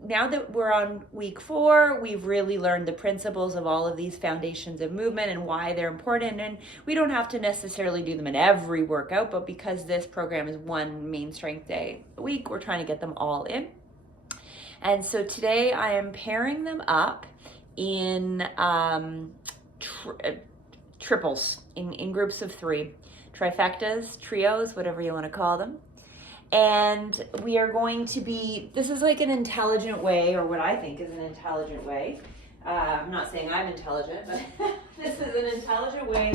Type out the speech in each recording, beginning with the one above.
Now that we're on week 4, we've really learned the principles of all of these foundations of movement and why they're important. And we don't have to necessarily do them in every workout, but because this program is one main strength day a week, we're trying to get them all in. And so today I am pairing them up in triples, in groups of 3, trifectas, trios, whatever you want to call them. And we are going to be, this is like an intelligent way, or what I think is an intelligent way. I'm not saying I'm intelligent, but this is an intelligent way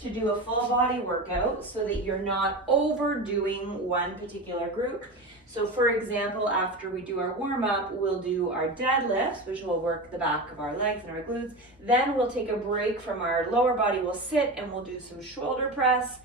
to do a full body workout so that you're not overdoing one particular group. So for example, after we do our warm up, we'll do our deadlifts, which will work the back of our legs and our glutes. Then we'll take a break from our lower body. We'll sit and we'll do some shoulder press.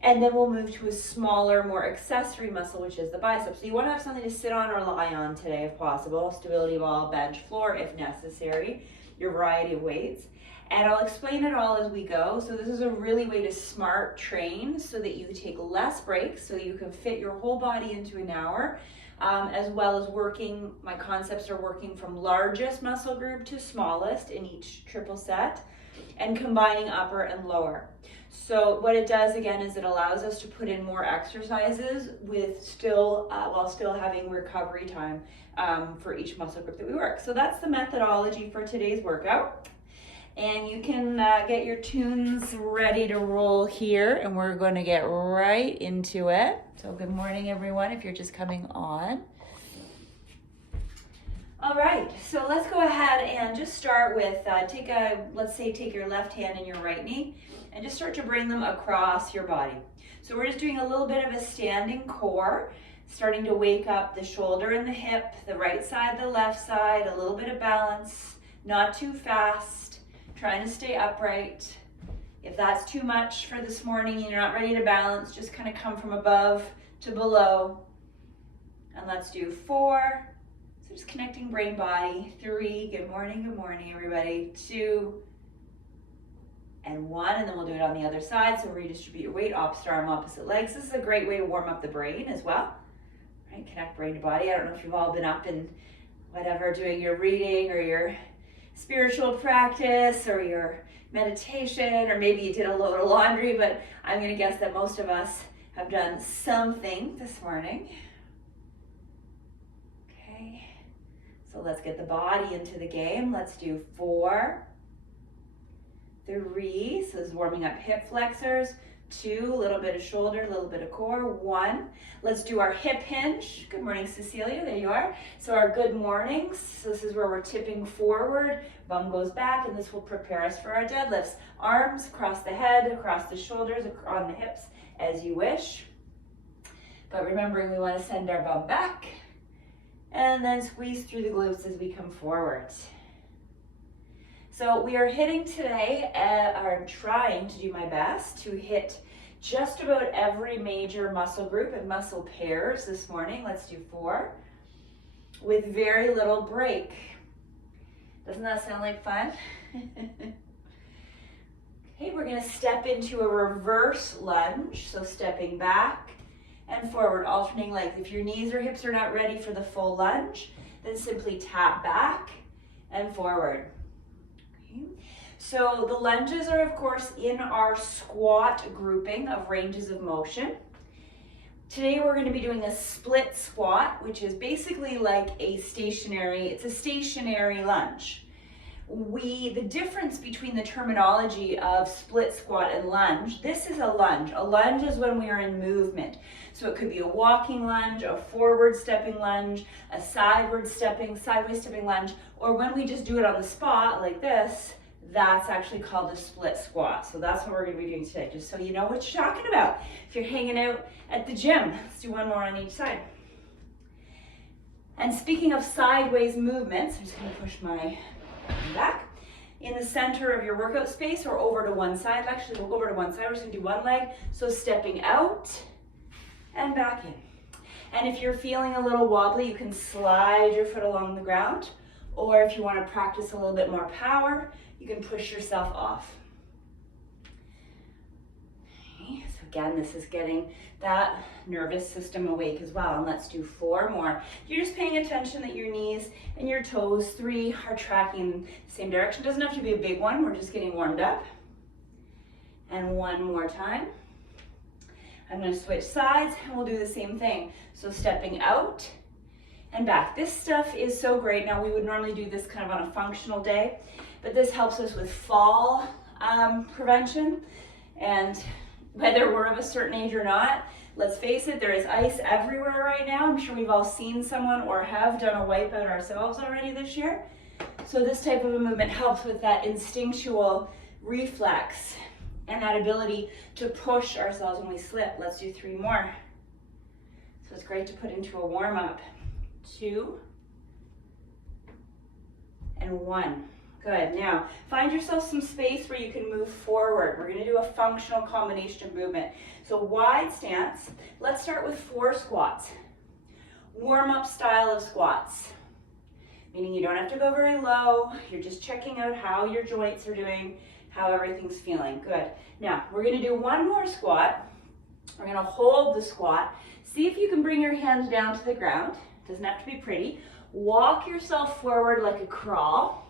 And then we'll move to a smaller, more accessory muscle, which is the biceps. So you want to have something to sit on or lie on today if possible. Stability ball, bench, floor if necessary, your variety of weights. And I'll explain it all as we go. So this is a really way to smart train so that you take less breaks, so you can fit your whole body into an hour, as well as working, my concepts are working from largest muscle group to smallest in each triple set, and combining upper and lower. So what it does again is it allows us to put in more exercises with while still having recovery time for each muscle group that we work. So that's the methodology for today's workout. And you can get your tunes ready to roll here, and we're going to get right into it. So good morning, everyone, if you're just coming on. All right, so let's go ahead and just start with, let's say take your left hand and your right knee and just start to bring them across your body. So we're just doing a little bit of a standing core, starting to wake up the shoulder and the hip, the right side, the left side, a little bit of balance, not too fast, trying to stay upright. If that's too much for this morning and you're not ready to balance, just kind of come from above to below. And let's do 4. So just connecting brain body. 3, good morning everybody. 2 and 1, and then we'll do it on the other side. So redistribute your weight, opposite arm, opposite legs. This is a great way to warm up the brain as well. Right, connect brain to body. I don't know if you've all been up and whatever doing your reading or your spiritual practice or your meditation, or maybe you did a load of laundry, but I'm going to guess that most of us have done something this morning. Okay, so let's get the body into the game. Let's do 4, 3, so this is warming up hip flexors. 2, a little bit of shoulder, a little bit of core. 1, let's do our hip hinge. Good morning, Cecilia, there you are. So our good mornings, so this is where we're tipping forward, bum goes back, and this will prepare us for our deadlifts. Arms across the head, across the shoulders, on the hips, as you wish. But remembering we want to send our bum back, and then squeeze through the glutes as we come forward. So we are hitting today, or trying to do my best to hit just about every major muscle group and muscle pairs this morning. Let's do 4 with very little break. Doesn't that sound like fun? Okay, we're going to step into a reverse lunge. So stepping back and forward, alternating legs. If your knees or hips are not ready for the full lunge, then simply tap back and forward. So the lunges are, of course, in our squat grouping of ranges of motion. Today we're going to be doing a split squat, which is basically like it's a stationary lunge. The difference between the terminology of split squat and lunge, this is a lunge. A lunge is when we are in movement. So it could be a walking lunge, a forward stepping lunge, a sideways stepping lunge, or when we just do it on the spot like this, that's actually called a split squat. So that's what we're going to be doing today, just so you know what you're talking about. If you're hanging out at the gym, let's do one more on each side. And speaking of sideways movements, I'm just going to push my back. In the center of your workout space or over to one side. Actually, we'll go over to one side. We're just going to do one leg. So stepping out and back in. And if you're feeling a little wobbly, you can slide your foot along the ground. Or if you want to practice a little bit more power, you can push yourself off. Okay, so again, this is getting that nervous system awake as well. And let's do 4 more. You're just paying attention that your knees and your toes, 3, are tracking the same direction. Doesn't have to be a big one. We're just getting warmed up. And 1 more time. I'm going to switch sides and we'll do the same thing. So stepping out and back. This stuff is so great. Now we would normally do this kind of on a functional day, but this helps us with fall prevention. And whether we're of a certain age or not, let's face it, there is ice everywhere right now. I'm sure we've all seen someone or have done a wipeout ourselves already this year. So this type of a movement helps with that instinctual reflex and that ability to push ourselves when we slip. Let's do 3 more. So it's great to put into a warm-up. 2 and 1. Good. Now, find yourself some space where you can move forward. We're going to do a functional combination of movement. So wide stance. Let's start with 4 squats. Warm-up style of squats. Meaning you don't have to go very low. You're just checking out how your joints are doing, how everything's feeling. Good. Now, we're going to do 1 more squat. We're going to hold the squat. See if you can bring your hands down to the ground. Doesn't have to be pretty. Walk yourself forward like a crawl.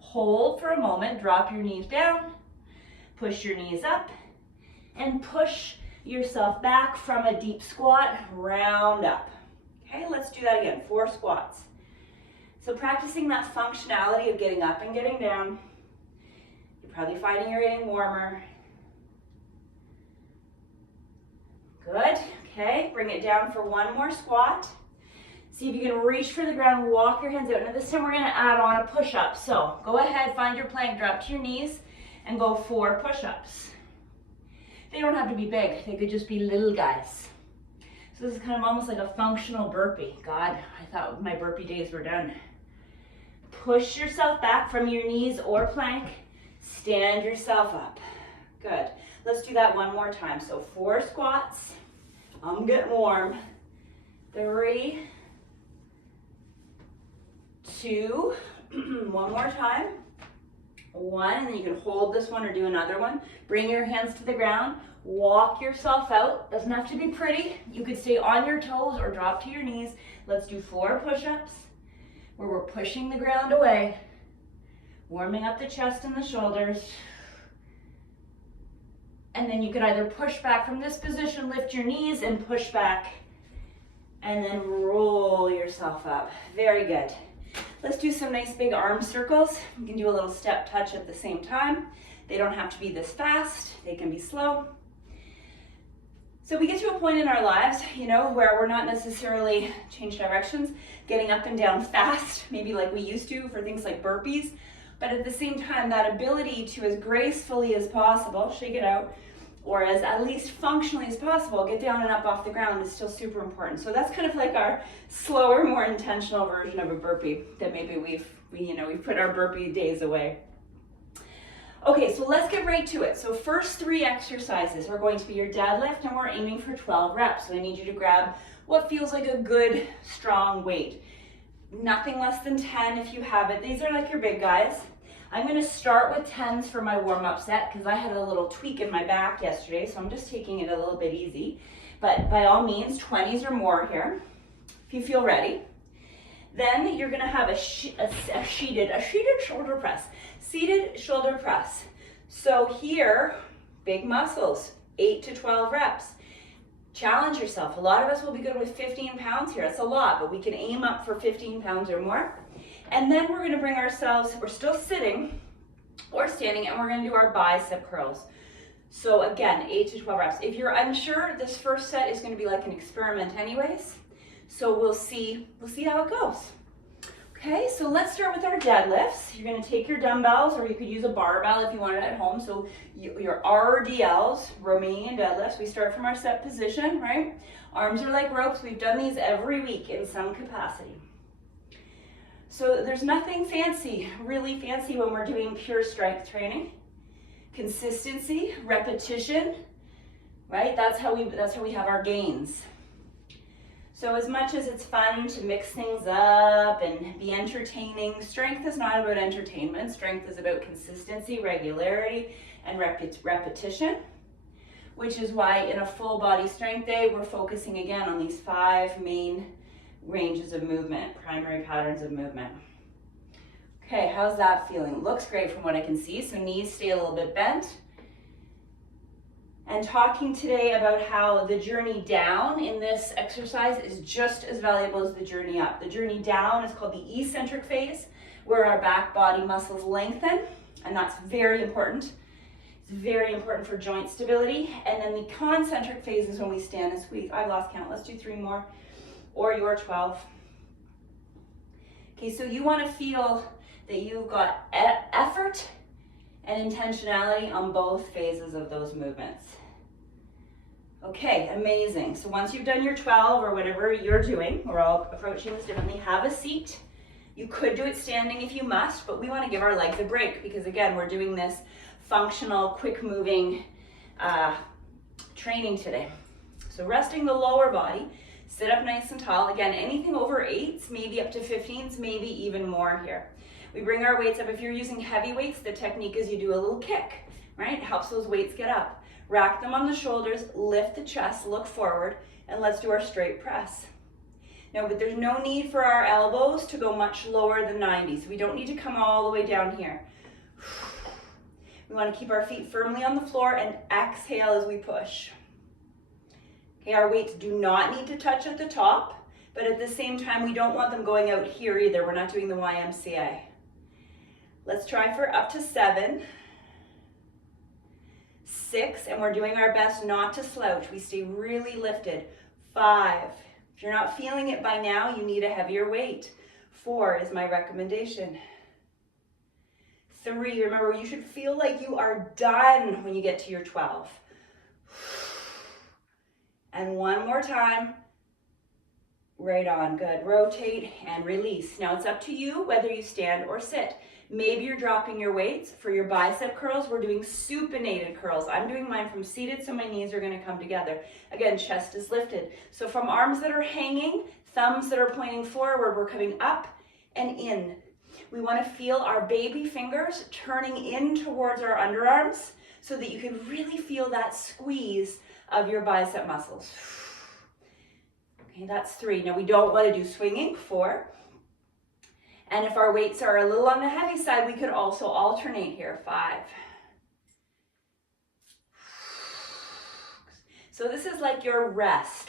Hold for a moment, drop your knees down, push your knees up, and push yourself back from a deep squat, round up. Okay, let's do that again, 4 squats. So practicing that functionality of getting up and getting down. You're probably finding you're getting warmer. Good, okay, bring it down for 1 more squat. See if you can reach for the ground, walk your hands out. Now this time we're going to add on a push-up. So go ahead, find your plank, drop to your knees, and go 4 push-ups. They don't have to be big. They could just be little guys. So this is kind of almost like a functional burpee. God, I thought my burpee days were done. Push yourself back from your knees or plank. Stand yourself up. Good. Let's do that 1 more time. So 4 squats. I'm getting warm. 3, 2, 1 more time, 1, and then you can hold this one or do another one. Bring your hands to the ground, walk yourself out. Doesn't have to be pretty. You could stay on your toes or drop to your knees. Let's do 4 push-ups where we're pushing the ground away, warming up the chest and the shoulders. And then you could either push back from this position, lift your knees and push back, and then roll yourself up. Very good. Let's do some nice big arm circles. You can do a little step touch at the same time. They don't have to be this fast. They can be slow. So we get to a point in our lives, you know, where we're not necessarily change directions, getting up and down fast, maybe like we used to for things like burpees. But at the same time, that ability to as gracefully as possible, shake it out, or as at least functionally as possible, get down and up off the ground is still super important. So that's kind of like our slower, more intentional version of a burpee that maybe we've put our burpee days away. Okay, so let's get right to it. So first 3 exercises are going to be your deadlift, and we're aiming for 12 reps. So I need you to grab what feels like a good, strong weight. Nothing less than 10 if you have it. These are like your big guys. I'm going to start with 10s for my warm-up set because I had a little tweak in my back yesterday, so I'm just taking it a little bit easy. But by all means, 20s or more here, if you feel ready. Then you're going to have a seated shoulder press. Seated shoulder press. So here, big muscles, 8 to 12 reps. Challenge yourself. A lot of us will be good with 15 pounds here. That's a lot, but we can aim up for 15 pounds or more. And then we're going to bring ourselves, we're still sitting or standing, and we're going to do our bicep curls. So again, 8 to 12 reps. If you're unsure, this first set is going to be like an experiment anyways. So we'll see how it goes. Okay, so let's start with our deadlifts. You're going to take your dumbbells, or you could use a barbell if you want it at home. So your RDLs, Romanian deadlifts, we start from our set position, right? Arms are like ropes. We've done these every week in some capacity. So there's nothing fancy, really fancy when we're doing pure strength training. Consistency, repetition, right? That's how we have our gains. So as much as it's fun to mix things up and be entertaining, strength is not about entertainment. Strength is about consistency, regularity, and repetition. which is why in a full body strength day, we're focusing again on these 5 main ranges of movement, primary patterns of movement. Okay, how's that feeling? Looks great from what I can see, so knees stay a little bit bent. And talking today about how the journey down in this exercise is just as valuable as the journey up. The journey down is called the eccentric phase, where our back body muscles lengthen, and that's very important. It's very important for joint stability. And then the concentric phase is when we stand and squeeze. I've lost count. Let's do 3 more, or your 12. Okay, so you want to feel that you've got effort and intentionality on both phases of those movements. Okay, amazing. So once you've done your 12 or whatever you're doing, we're all approaching this differently, have a seat. You could do it standing if you must, but we want to give our legs a break because again, we're doing this functional, quick moving training today. So resting the lower body, sit up nice and tall. Again, anything over 8s, maybe up to 15s, maybe even more here. We bring our weights up. If you're using heavy weights, the technique is you do a little kick, right? It helps those weights get up. Rack them on the shoulders, lift the chest, look forward, and let's do our straight press. Now, but there's no need for our elbows to go much lower than 90, so we don't need to come all the way down here. We want to keep our feet firmly on the floor and exhale as we push. Okay, our weights do not need to touch at the top, but at the same time, we don't want them going out here either. We're not doing the YMCA. Let's try for up to 7. 6, and we're doing our best not to slouch. We stay really lifted. 5. If you're not feeling it by now, you need a heavier weight. 4 is my recommendation. 3, remember, you should feel like you are done when you get to your 12. And 1 more time. Right on, good. Rotate and release. Now it's up to you whether you stand or sit. Maybe you're dropping your weights. For your bicep curls, we're doing supinated curls. I'm doing mine from seated, so my knees are going to come together. Again, chest is lifted. So from arms that are hanging, thumbs that are pointing forward, we're coming up and in. We want to feel our baby fingers turning in towards our underarms so that you can really feel that squeeze of your bicep muscles. Okay, that's 3. Now we don't want to do swinging. 4. And if our weights are a little on the heavy side, we could also alternate here. 5. So this is like your rest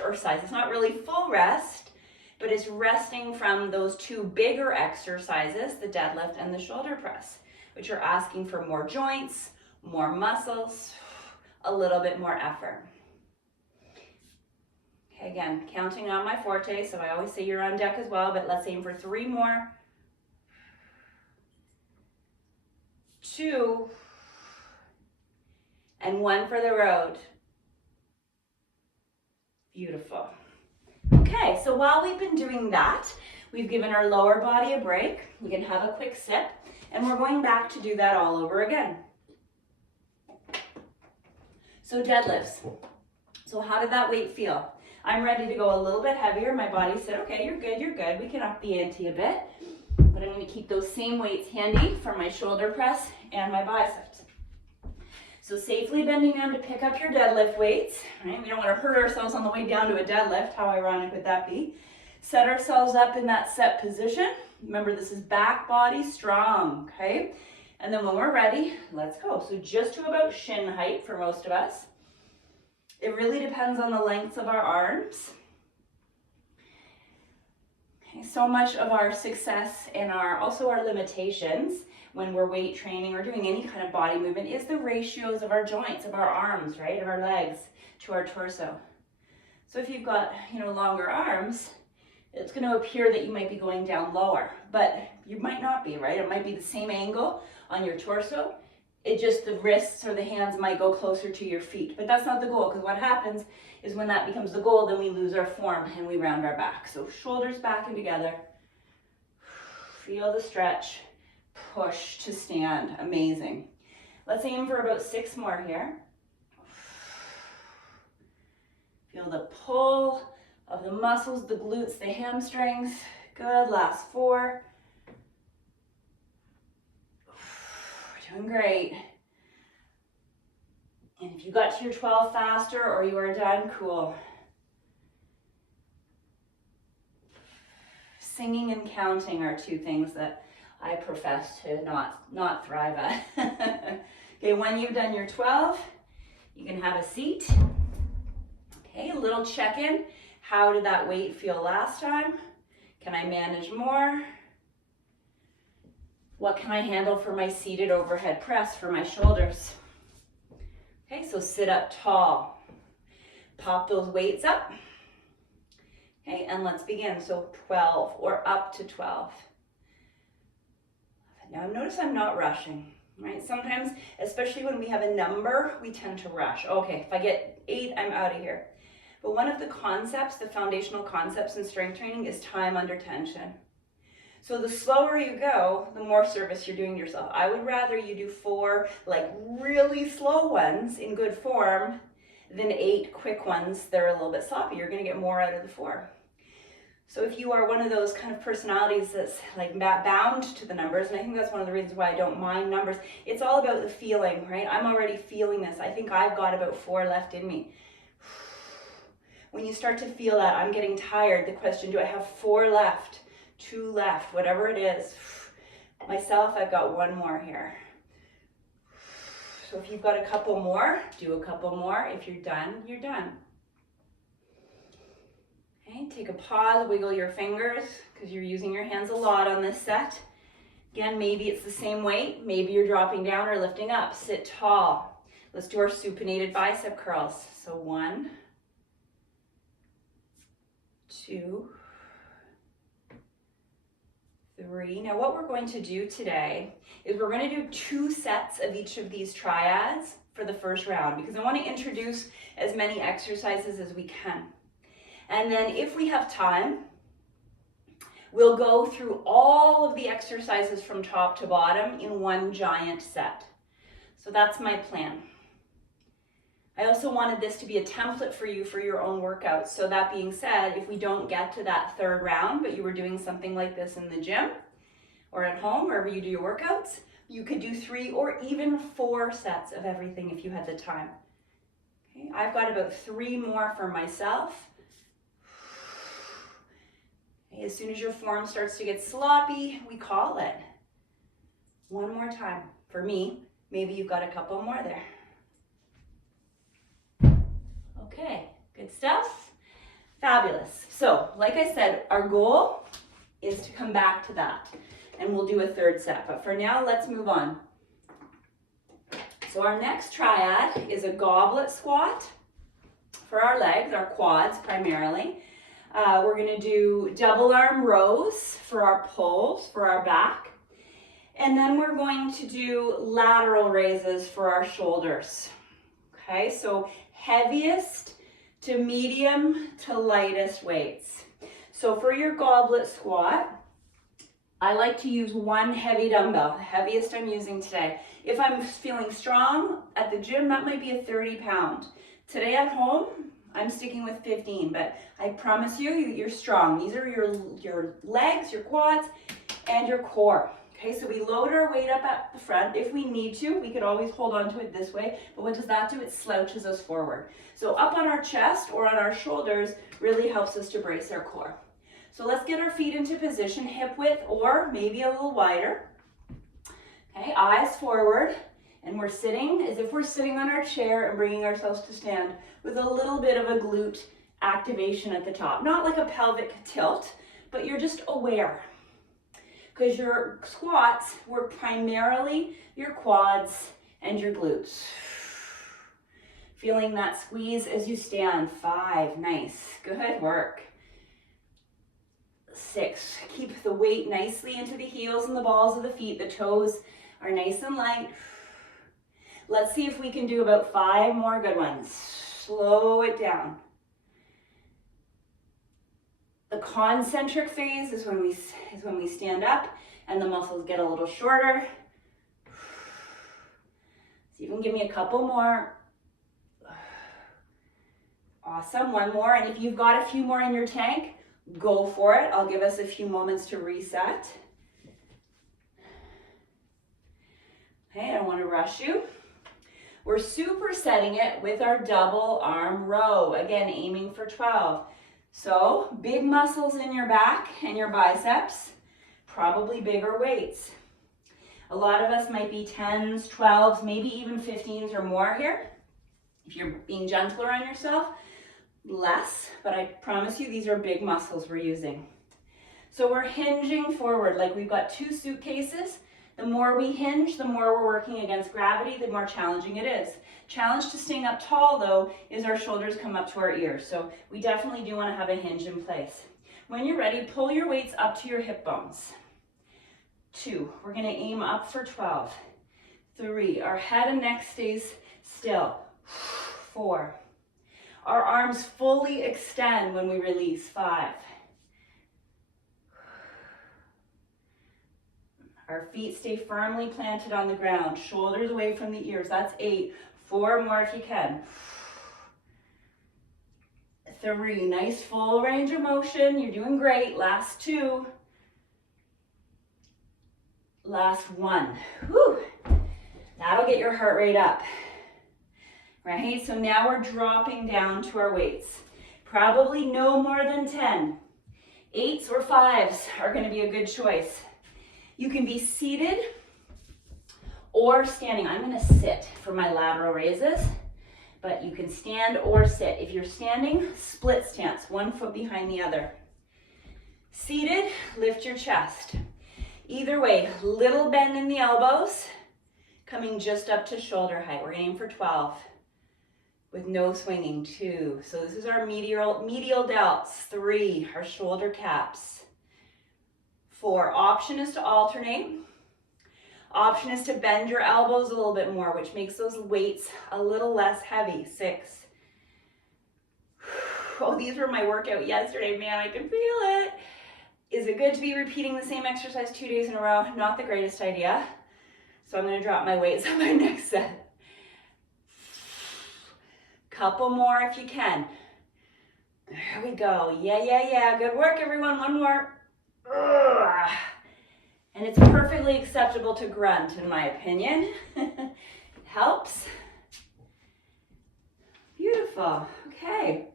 or size. It's not really full rest, but it's resting from those 2 bigger exercises, the deadlift and the shoulder press, which are asking for more joints, more muscles, a little bit more effort. Okay, again, counting on my forte, so I always say you're on deck as well, but let's aim for 3 more. 2. And 1 for the road. Beautiful. Okay, so while we've been doing that, we've given our lower body a break. You can have a quick sip, and we're going back to do that all over again. So deadlifts. So how did that weight feel? I'm ready to go a little bit heavier. My body said, okay, you're good, you're good. We can up the ante a bit. But I'm going to keep those same weights handy for my shoulder press and my biceps. So safely bending down to pick up your deadlift weights. Right? We don't want to hurt ourselves on the way down to a deadlift. How ironic would that be? Set ourselves up in that set position. Remember, this is back body strong, okay? And then when we're ready, let's go. So just to about shin height for most of us. It really depends on the lengths of our arms. Okay, so much of our success and also our limitations when we're weight training or doing any kind of body movement is the ratios of our joints, of our arms, right, of our legs to our torso. So if you've got, longer arms, it's going to appear that you might be going down lower, but you might not be, right? It might be the same angle on your torso. It just, the wrists or the hands might go closer to your feet, but that's not the goal, because what happens is when that becomes the goal, then we lose our form and we round our back. So shoulders back and together. Feel the stretch. Push to stand. Amazing. Let's aim for about 6 more here. Feel the pull of the muscles, the glutes, the hamstrings. Good. Last 4. Doing great. And if you got to your 12 faster or you are done, cool. Singing and counting are two things that I profess to not thrive at. Okay, when you've done your 12, you can have a seat. Okay, a little check-in. How did that weight feel last time? Can I manage more? What can I handle for my seated overhead press for my shoulders? Okay, so sit up tall. Pop those weights up. Okay, and let's begin. So 12 or up to 12. Now notice I'm not rushing, right? Sometimes, especially when we have a number, we tend to rush. Okay, if I get 8, I'm out of here. But one of the concepts, the foundational concepts in strength training is time under tension. So the slower you go, the more service you're doing yourself. I would rather you do 4 like really slow ones in good form than 8 quick ones that are a little bit sloppy. You're gonna get more out of the 4. So if you are one of those kind of personalities that's like bound to the numbers, and I think that's one of the reasons why I don't mind numbers, it's all about the feeling, right? I'm already feeling this. I think I've got about 4 left in me. When you start to feel that, I'm getting tired, the question, do I have 4 left, 2 left, whatever it is. Myself, I've got 1 more here. So if you've got a couple more, do a couple more. If you're done, you're done. Okay, take a pause, wiggle your fingers, because you're using your hands a lot on this set. Again, maybe it's the same weight, maybe you're dropping down or lifting up. Sit tall. Let's do our supinated bicep curls. So 1, 2, 3. Now what we're going to do today is we're going to do 2 sets of each of these triads for the first round, because I want to introduce as many exercises as we can. And then if we have time, we'll go through all of the exercises from top to bottom in one giant set. So that's my plan. I also wanted this to be a template for you for your own workouts. So that being said, if we don't get to that 3rd round, but you were doing something like this in the gym or at home, wherever you do your workouts, you could do 3 or even 4 sets of everything if you had the time. Okay, I've got about 3 more for myself. Okay, as soon as your form starts to get sloppy, we call it. 1 more time. For me, maybe you've got a couple more there. Okay, good stuff. Fabulous. So, like I said, our goal is to come back to that, and we'll do a 3rd set. But for now, let's move on. So our next triad is a goblet squat for our legs, our quads primarily. We're going to do double arm rows for our pulls, for our back. And then we're going to do lateral raises for our shoulders. Okay, so heaviest to medium to lightest weights. So for your goblet squat, I like to use 1 heavy dumbbell, the heaviest I'm using today. If I'm feeling strong at the gym, that might be a 30-pound. Today at home, I'm sticking with 15, but I promise you, you're strong. These are your legs, your quads, and your core. Okay, so we load our weight up at the front. If we need to, we could always hold on to it this way, but what does that do? It slouches us forward. So up on our chest or on our shoulders really helps us to brace our core. So let's get our feet into position, hip width or maybe a little wider. Okay, eyes forward, and we're sitting as if we're sitting on our chair and bringing ourselves to stand with a little bit of a glute activation at the top. Not like a pelvic tilt, but you're just aware. Because your squats work primarily your quads and your glutes. Feeling that squeeze as you stand. 5, nice, good work. 6, keep the weight nicely into the heels and the balls of the feet. The toes are nice and light. Let's see if we can do about 5 more good ones. Slow it down. The concentric phase is when we stand up and the muscles get a little shorter. So you can give me a couple more. Awesome, 1 more. And if you've got a few more in your tank, go for it. I'll give us a few moments to reset. Okay, I don't want to rush you. We're supersetting it with our double arm row. Again, aiming for 12. So big muscles in your back and your biceps, probably bigger weights. A lot of us might be 10s, 12s, maybe even 15s or more here. If you're being gentler on yourself, less, but I promise you these are big muscles we're using. So we're hinging forward like we've got two suitcases. The more we hinge, the more we're working against gravity, the more challenging it is. Challenge to staying up tall though is our shoulders come up to our ears. So we definitely do want to have a hinge in place. When you're ready, pull your weights up to your hip bones. 2, we're going to aim up for 12. 3, our head and neck stays still. 4, our arms fully extend when we release. 5, our feet stay firmly planted on the ground, shoulders away from the ears. That's 8. 4 more if you can. 3, nice full range of motion. You're doing great. Last 2. Last 1. Whew. That'll get your heart rate up. Right? So now we're dropping down to our weights. Probably no more than 10. 8s or 5s are going to be a good choice. You can be seated or standing. I'm going to sit for my lateral raises, but you can stand or sit. If you're standing, split stance, one foot behind the other. Seated, lift your chest. Either way, little bend in the elbows, coming just up to shoulder height. We're aiming for 12 with no swinging. 2. So this is our medial delts. 3, our shoulder caps. 4, option is to alternate. Option is to bend your elbows a little bit more, which makes those weights a little less heavy. 6. Oh, these were my workout yesterday, man, I can feel it. Is it good to be repeating the same exercise 2 days in a row? Not the greatest idea. So I'm going to drop my weights on my next set. Couple more if you can. There we go. Yeah. Good work, everyone. 1 more. Ugh. And it's perfectly acceptable to grunt, in my opinion. It helps. Beautiful. Okay.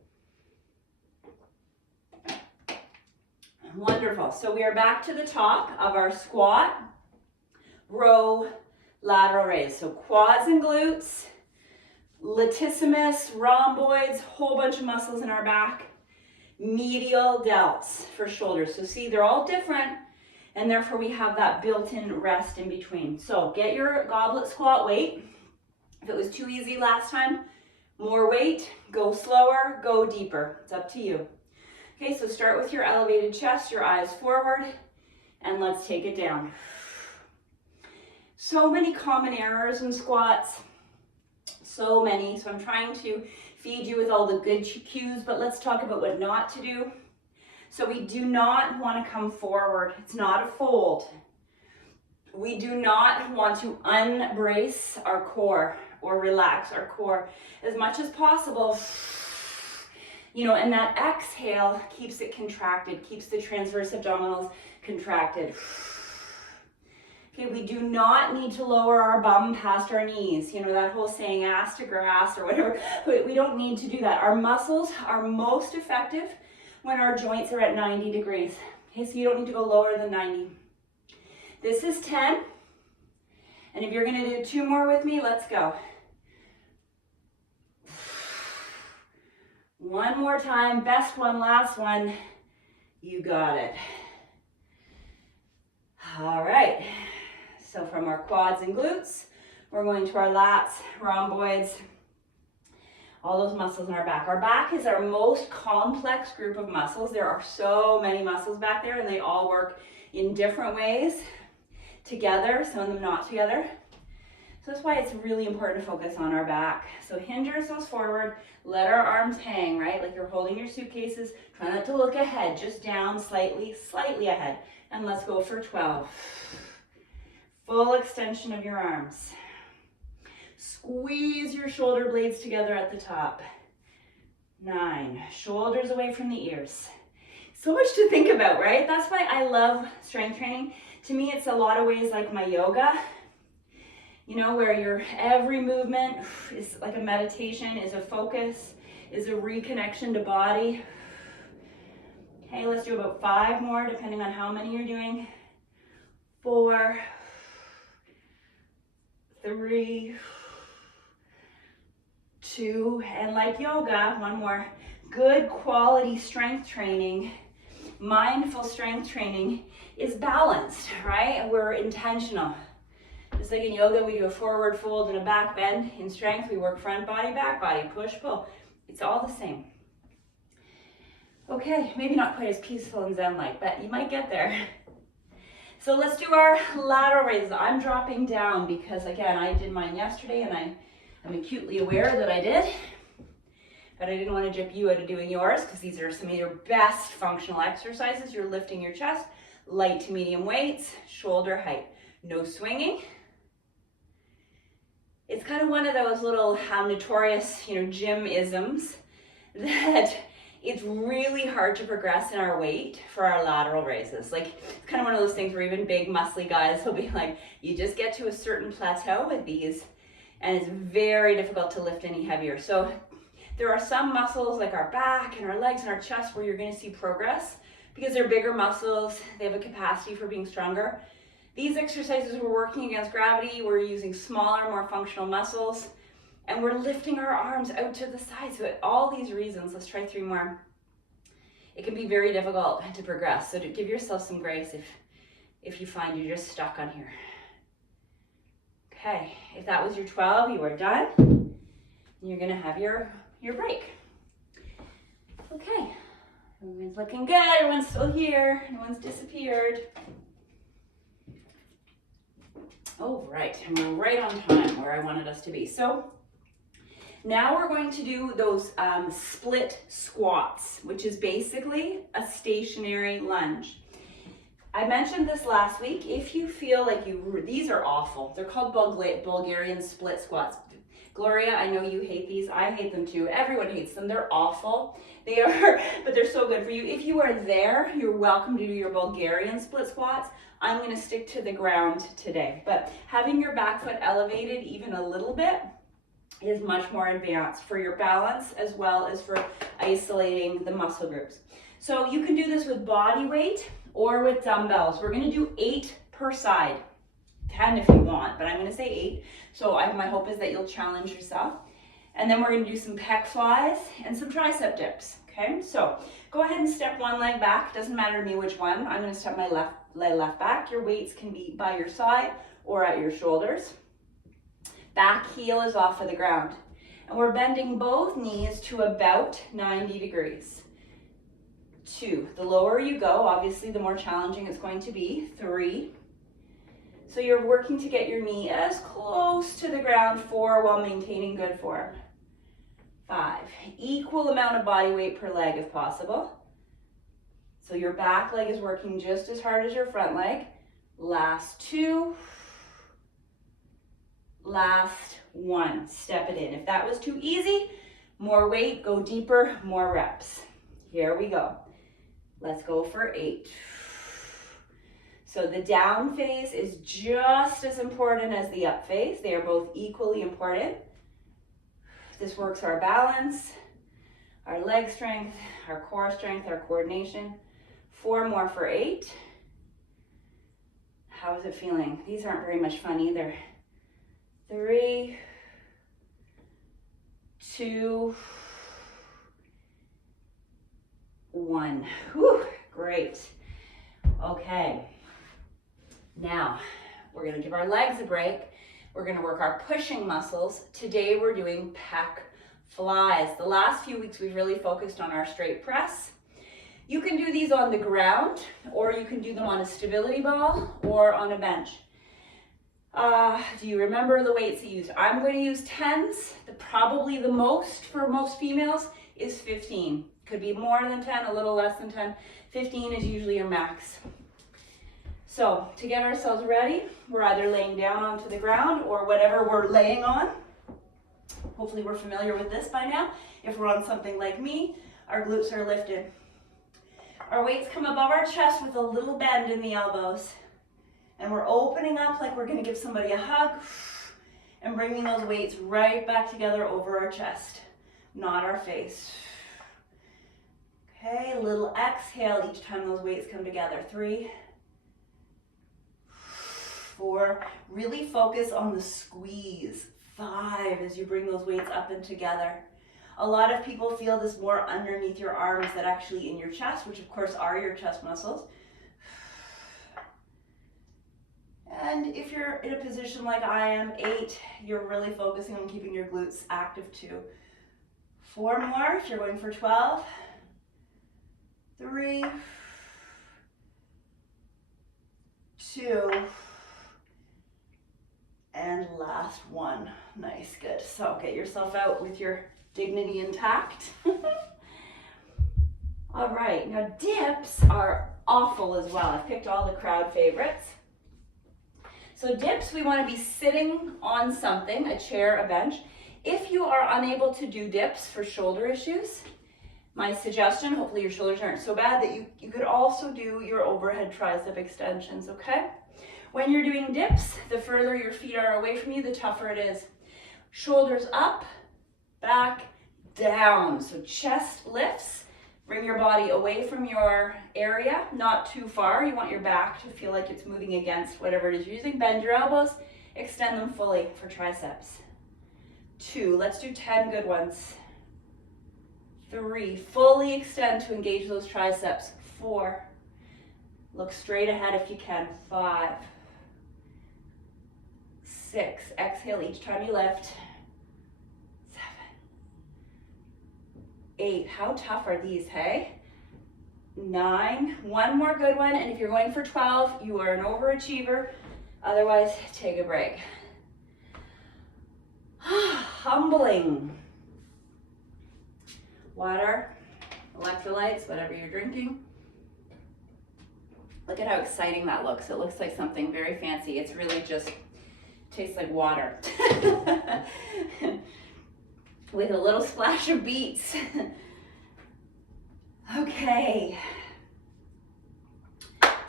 Wonderful. So we are back to the top of our squat, row, lateral raise. So quads and glutes, latissimus, rhomboids, whole bunch of muscles in our back, medial delts for shoulders. So see, they're all different, and therefore we have that built-in rest in between. So get your goblet squat weight. If it was too easy last time, more weight, go slower, go deeper. It's up to you. Okay, so start with your elevated chest, your eyes forward, and let's take it down. So many common errors in squats, so many. So I'm trying to feed you with all the good cues, but let's talk about what not to do. So we do not want to come forward. It's not a fold. We do not want to unbrace our core or relax our core as much as possible. You know, and that exhale keeps it contracted, keeps the transverse abdominals contracted. Okay, we do not need to lower our bum past our knees. You know, that whole saying, ass to grass or whatever. We don't need to do that. Our muscles are most effective when our joints are at 90 degrees. Okay, so you don't need to go lower than 90. This is 10. And if you're going to do 2 more with me, let's go. 1 more time, best one, last one. You got it. All right. So from our quads and glutes, we're going to our lats, rhomboids, all those muscles in our back. Our back is our most complex group of muscles. There are so many muscles back there, and they all work in different ways together, some of them not together. So that's why it's really important to focus on our back. So hinge ourselves forward, let our arms hang, right? Like you're holding your suitcases. Try not to look ahead, just down slightly ahead. And let's go for 12. Full extension of your arms. Squeeze your shoulder blades together at the top. 9, shoulders away from the ears. So much to think about, right? That's why I love strength training. To me, it's a lot of ways like my yoga. you know, where your every movement is like a meditation, is a focus, is a reconnection to body. Okay, let's do about 5 more, depending on how many you're doing. 4, 3, 2, and like yoga, 1 more. Good quality strength training, mindful strength training is balanced, right? We're intentional. Just like in yoga, we do a forward fold and a back bend. In strength, we work front body, back body, push, pull. It's all the same. Okay, maybe not quite as peaceful and zen-like, but you might get there. So let's do our lateral raises. I'm dropping down because, again, I did mine yesterday and I'm acutely aware that I did. But I didn't want to jip you out of doing yours because these are some of your best functional exercises. You're lifting your chest, light to medium weights, shoulder height, no swinging. It's kind of one of those little notorious, gym isms that it's really hard to progress in our weight for our lateral raises. Like, it's kind of one of those things where even big muscly guys will be like, you just get to a certain plateau with these and it's very difficult to lift any heavier. So there are some muscles like our back and our legs and our chest where you're going to see progress because they're bigger muscles. They have a capacity for being stronger. These exercises, we're working against gravity. We're using smaller, more functional muscles, and we're lifting our arms out to the side. So all these reasons, let's try 3 more. It can be very difficult to progress. So to give yourself some grace if you find you're just stuck on here. Okay, if that was your 12, you are done. You're going to have your break. Okay, everyone's looking good. Everyone's still here. No one's disappeared. Oh, right, and we're right on time where I wanted us to be. So now we're going to do those split squats, which is basically a stationary lunge. I mentioned this last week. If you feel like these are awful. They're called Bulgarian split squats. Gloria, I know you hate these. I hate them too. Everyone hates them. They're awful. They are, but they're so good for you. If you are there, you're welcome to do your Bulgarian split squats. I'm going to stick to the ground today. But having your back foot elevated even a little bit is much more advanced for your balance as well as for isolating the muscle groups. So you can do this with body weight or with dumbbells. We're going to do 8 per side. 10 if you want, but I'm going to say 8. So my hope is that you'll challenge yourself. And then we're going to do some pec flies and some tricep dips. Okay, so go ahead and step one leg back. Doesn't matter to me which one. I'm going to step my left back. Your weights can be by your side or at your shoulders. Back heel is off of the ground. And we're bending both knees to about 90 degrees. 2. The lower you go, obviously, the more challenging it's going to be. 3. So you're working to get your knee as close to the ground. 4, while maintaining good form. 5. Equal amount of body weight per leg if possible. So your back leg is working just as hard as your front leg. Last 2. Last 1. Step it in. If that was too easy, more weight, go deeper, more reps. Here we go. Let's go for 8. So the down phase is just as important as the up phase. They are both equally important. This works our balance, our leg strength, our core strength, our coordination. 4 more for 8. How is it feeling? These aren't very much fun either. 3, 2, 1. Whew, great. Okay. Now, we're going to give our legs a break. We're going to work our pushing muscles. Today we're doing pec flies. The last few weeks we've really focused on our straight press. You can do these on the ground, or you can do them on a stability ball or on a bench. Do you remember the weights you used? I'm going to use 10s. Probably the most for most females is 15. Could be more than 10, a little less than 10. 15 is usually your max. So to get ourselves ready, we're either laying down onto the ground or whatever we're laying on. Hopefully we're familiar with this by now. If we're on something like me, our glutes are lifted. Our weights come above our chest with a little bend in the elbows. And we're opening up like we're going to give somebody a hug. and bringing those weights right back together over our chest, not our face. Okay, a little exhale each time those weights come together. 3, 4, really focus on the squeeze. 5, as you bring those weights up and together. A lot of people feel this more underneath your arms than actually in your chest, which of course are your chest muscles. And if you're in a position like I am, 8, you're really focusing on keeping your glutes active too. 4 more if you're going for 12. 3, 2, and last one. Nice, good. So get yourself out with your dignity intact. All right, now dips are awful as well. I've picked all the crowd favorites. So dips, we want to be sitting on something, a chair, a bench. If you are unable to do dips for shoulder issues, my suggestion, hopefully your shoulders aren't so bad, that you could also do your overhead tricep extensions, okay? When you're doing dips, the further your feet are away from you, the tougher it is. Shoulders up, back, down. So chest lifts. Bring your body away from your area, not too far. You want your back to feel like it's moving against whatever it is you're using. Bend your elbows, extend them fully for triceps. 2, let's do 10 good ones. 3, fully extend to engage those triceps. 4, look straight ahead if you can. 5, 6, exhale each time you lift. 7, 8, how tough are these, hey? 9, one more good one, and if you're going for 12, you are an overachiever. Otherwise, take a break. Humbling. Water, electrolytes, whatever you're drinking. Look at how exciting that looks. It looks like something very fancy. It's really just tastes like water. With a little splash of beets. Okay.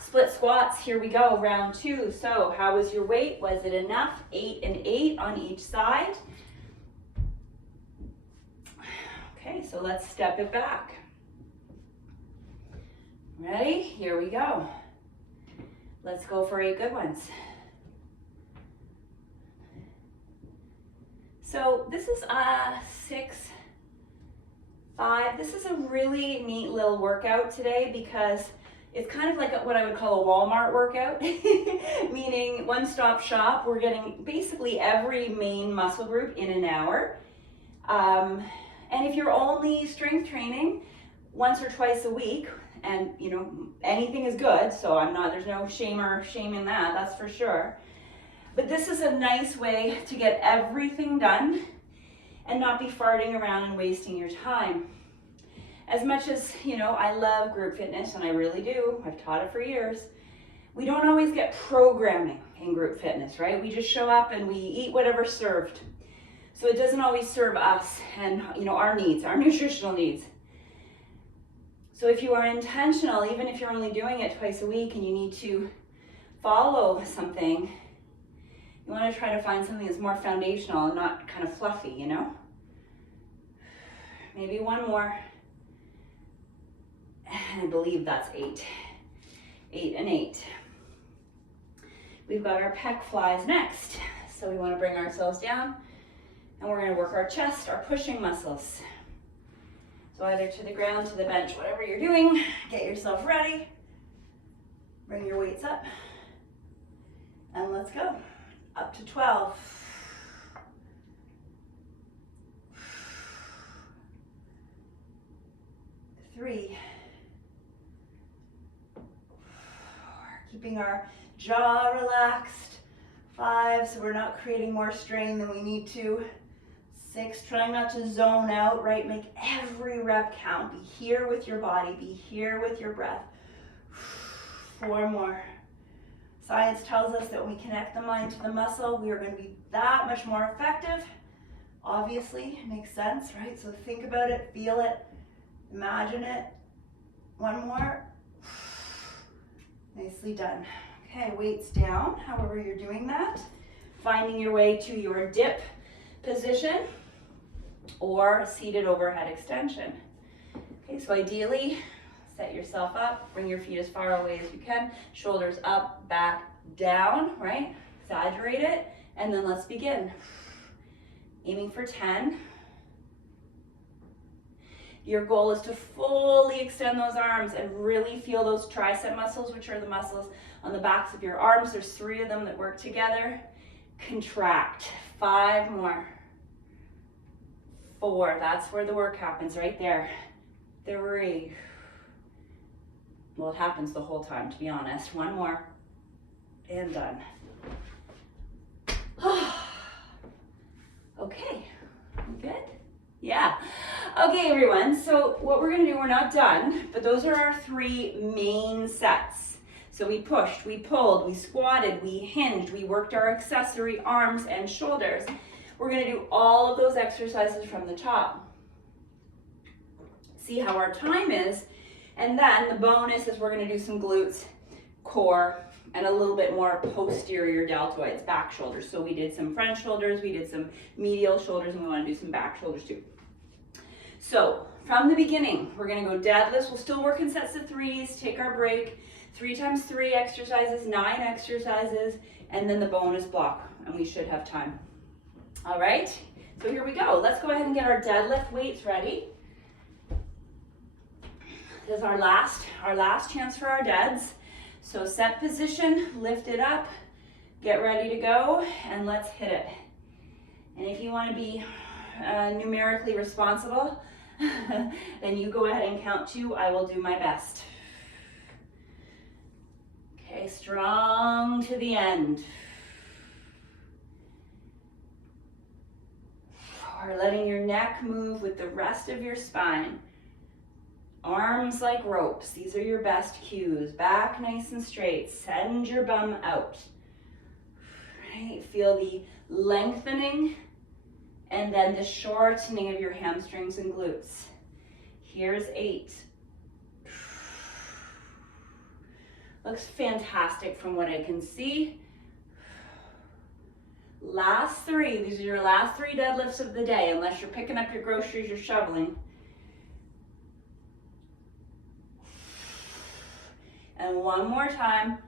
Split squats, here we go, round 2. So how was your weight? Was it enough? 8 and 8 on each side. Okay, so let's step it back. Ready? Here we go. Let's go for 8 good ones. So this is 6, 5. This is a really neat little workout today because it's kind of like what I would call a Walmart workout, meaning one-stop shop. We're getting basically every main muscle group in an hour. And if you're only strength training once or twice a week, and you know, anything is good, so there's no shame in that, that's for sure. But this is a nice way to get everything done and not be farting around and wasting your time. As much as, you know, I love group fitness, and I really do, I've taught it for years, we don't always get programming in group fitness, right? We just show up and we eat whatever's served. So it doesn't always serve us and, you know, our needs, our nutritional needs. So if you are intentional, even if you're only doing it twice a week and you need to follow something, you want to try to find something that's more foundational and not kind of fluffy, you know? Maybe one more. I believe that's 8. 8 and 8. We've got our pec flies next. So we want to bring ourselves down and we're going to work our chest, our pushing muscles. So either to the ground, to the bench, whatever you're doing, get yourself ready. Bring your weights up and let's go. Up to 12. 3. 4. Keeping our jaw relaxed. 5, so we're not creating more strain than we need to. 6, trying not to zone out, right? Make every rep count. Be here with your body. Be here with your breath. 4 more. Science tells us that when we connect the mind to the muscle, we are going to be that much more effective. Obviously, it makes sense, right? So think about it, feel it, imagine it. 1 more. Nicely done. Okay, weights down, however you're doing that. finding your way to your dip position or seated overhead extension. Okay, so ideally, set yourself up, bring your feet as far away as you can, shoulders up, back, down, right? Exaggerate it, and then let's begin. Aiming for 10. Your goal is to fully extend those arms and really feel those tricep muscles, which are the muscles on the backs of your arms. There's 3 of them that work together. Contract. 5 more. 4, that's where the work happens, right there. 3. Well, it happens the whole time, to be honest. 1 more. And done. Okay, good? Yeah. Okay, everyone, so what we're gonna do, we're not done, but those are our 3 main sets. So we pushed, we pulled, we squatted, we hinged, we worked our accessory arms and shoulders. We're gonna do all of those exercises from the top. See how our time is, and then the bonus is we're gonna do some glutes, core, and a little bit more posterior deltoids, back shoulders. So we did some front shoulders, we did some medial shoulders, and we wanna do some back shoulders too. So from the beginning, we're gonna go deadlifts. We'll still work in sets of 3s, take our break, 3 times 3 exercises, 9 exercises, and then the bonus block, and we should have time. All right, so here we go. Let's go ahead and get our deadlift weights ready. This is our last chance for our deads. So set position, lift it up, get ready to go, and let's hit it. And if you want to be numerically responsible, then you go ahead and count 2. I will do my best. Okay, strong to the end. 4, letting your neck move with the rest of your spine. Arms like ropes. These are your best cues. Back nice and straight. Send your bum out. Right? Feel the lengthening and then the shortening of your hamstrings and glutes. Here's 8. Looks fantastic from what I can see. Last 3. These are your last 3 deadlifts of the day, unless you're picking up your groceries or shoveling. And one more time.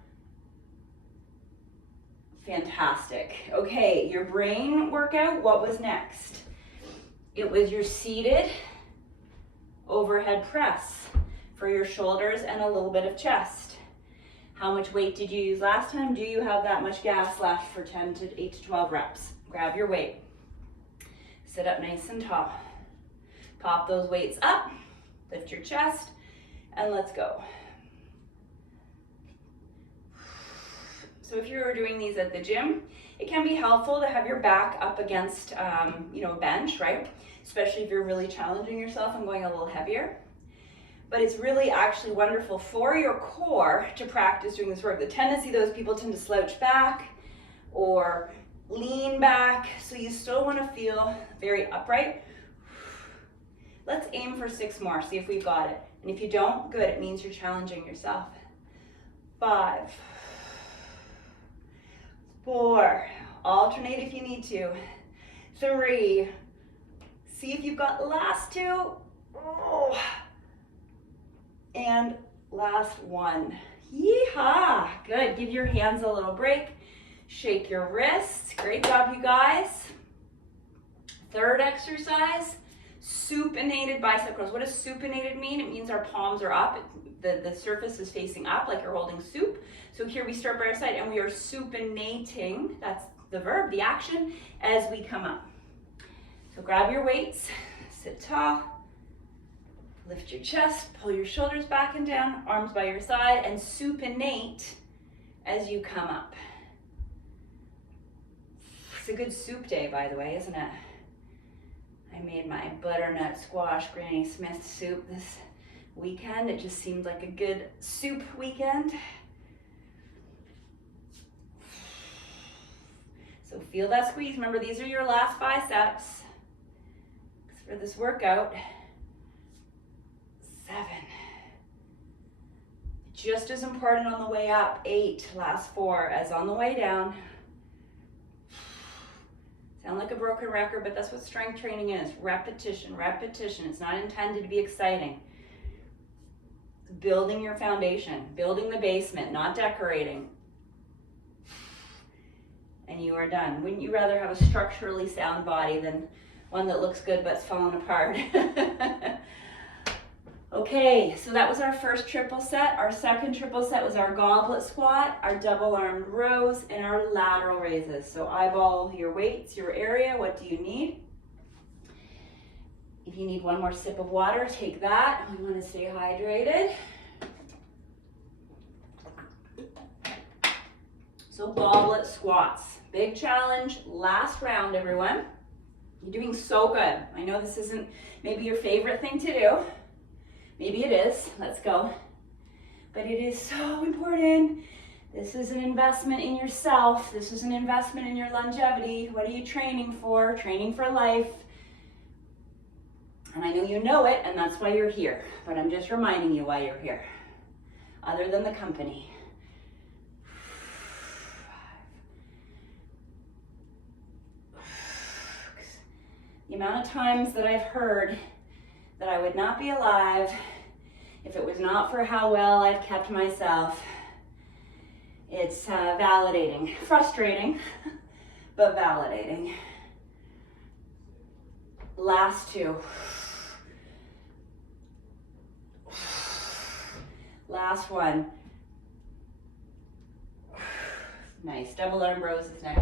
Fantastic. Okay, your brain workout, what was next? It was your seated overhead press for your shoulders and a little bit of chest. How much weight did you use last time? Do you have that much gas left for 8 to 12 reps? Grab your weight. Sit up nice and tall. Pop those weights up, lift your chest, and let's go. So if you're doing these at the gym, it can be helpful to have your back up against, a bench, right? Especially if you're really challenging yourself and going a little heavier. But it's really actually wonderful for your core to practice doing this work. The tendency, those people tend to slouch back or lean back, so you still want to feel very upright. Let's aim for 6 more, see if we've got it. And if you don't, good, it means you're challenging yourself. 5, 4, alternate if you need to. 3, see if you've got the last 2. Oh. And last 1. Yeehaw! Good, give your hands a little break. Shake your wrists. Great job, you guys. 3rd exercise, supinated bicep curls. What does supinated mean? It means our palms are up. The surface is facing up like you're holding soup. So here we start by our side and we are supinating, that's the verb, the action, as we come up. So grab your weights, sit tall, lift your chest, pull your shoulders back and down, arms by your side, and supinate as you come up. It's a good soup day, by the way, isn't it? I made my butternut squash Granny Smith soup this weekend. It just seemed like a good soup weekend. So feel that squeeze. Remember, these are your last biceps for this workout. 7. Just as important on the way up. 8, last 4 as on the way down. Sound like a broken record, but that's what strength training is. Repetition, repetition. It's not intended to be exciting. It's building your foundation, building the basement, not decorating. And you are done. Wouldn't you rather have a structurally sound body than one that looks good but's falling apart? Okay, so that was our first triple set. Our second triple set was our goblet squat, our double armed rows, and our lateral raises. So eyeball your weights, your area. What do you need? If you need one more sip of water, take that. We want to stay hydrated. So goblet squats, big challenge, last round, everyone. You're doing so good. I know this isn't maybe your favorite thing to do. Maybe it is, let's go. But it is so important. This is an investment in yourself. This is an investment in your longevity. What are you training for? Training for life. And I know you know it, and that's why you're here. But I'm just reminding you why you're here. Other than the company. The amount of times that I've heard that I would not be alive if it was not for how well I've kept myself. It's validating, frustrating, but validating. Last two. Last one. Nice, double arm rows is next.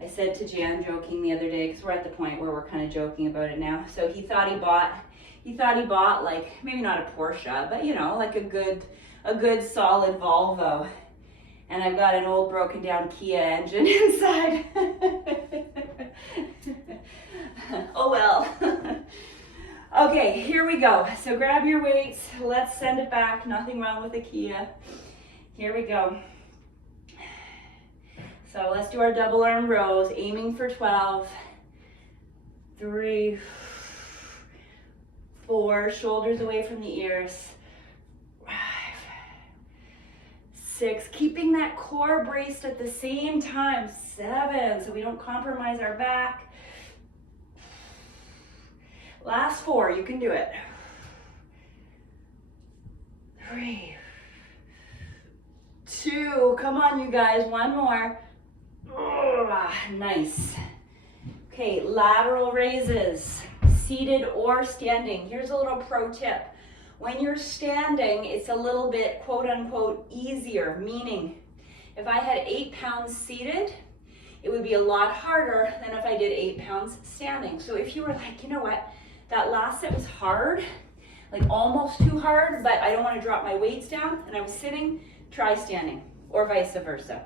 I said to Jan, joking the other day, because we're at the point where we're kind of joking about it now. So he thought he bought like, maybe not a Porsche, but you know, like a good solid Volvo. And I've got an old broken down Kia engine inside. Oh well. Okay, here we go. So grab your weights. Let's send it back. Nothing wrong with the Kia. Here we go. So let's do our double arm rows, aiming for 12. 3, 4, shoulders away from the ears. 5, 6, keeping that core braced at the same time. 7, so we don't compromise our back. Last 4, you can do it. 3, 2, come on you guys, one more. Nice. Okay, lateral raises, seated or standing. Here's a little pro tip. When you're standing, it's a little bit quote unquote easier, meaning if I had 8 pounds seated, it would be a lot harder than if I did 8 pounds standing. So if you were like, you know what, that last set was hard, like almost too hard, but I don't want to drop my weights down, and I was sitting, try standing, or vice versa.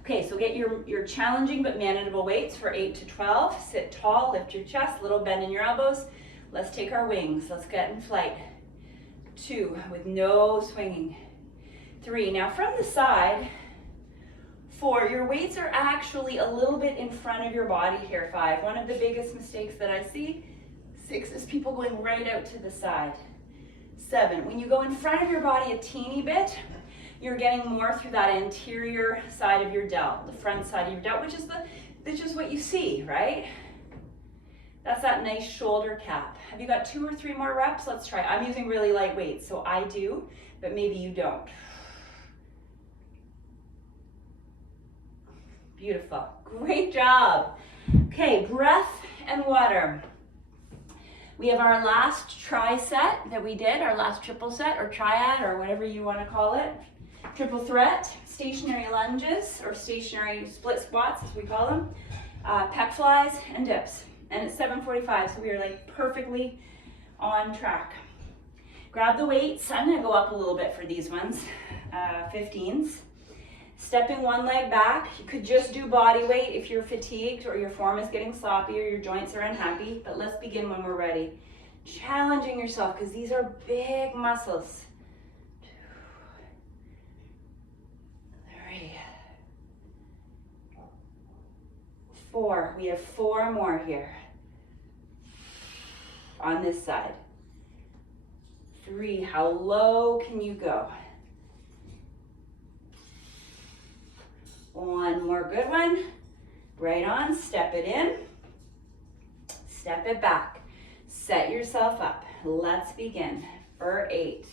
Okay, so get your challenging but manageable weights for 8 to 12. Sit tall, lift your chest, little bend in your elbows. Let's take our wings. Let's get in flight. 2, with no swinging. 3, now from the side. 4, your weights are actually a little bit in front of your body here. 5, one of the biggest mistakes that I see. 6 is people going right out to the side. 7, when you go in front of your body a teeny bit, you're getting more through that anterior side of your delt, the front side of your delt, which is what you see, right? That's that nice shoulder cap. Have you got 2 or 3 more reps? Let's try. I'm using really light weights, so I do, but maybe you don't. Beautiful. Great job. Okay, breath and water. We have our last tri set that we did, our last triple set or triad or whatever you want to call it. Triple threat, stationary lunges or stationary split squats as we call them, pec flies and dips. And it's 7:45, so we are like perfectly on track. Grab the weights. I'm going to go up a little bit for these ones, 15s. Stepping one leg back. You could just do body weight if you're fatigued or your form is getting sloppy or your joints are unhappy, but let's begin when we're ready. Challenging yourself because these are big muscles. 2, 3, 4. We have 4 more here on this side. 3. How low can you go? 1 more good one. Right on, step it in, step it back. Set yourself up. Let's begin for 8.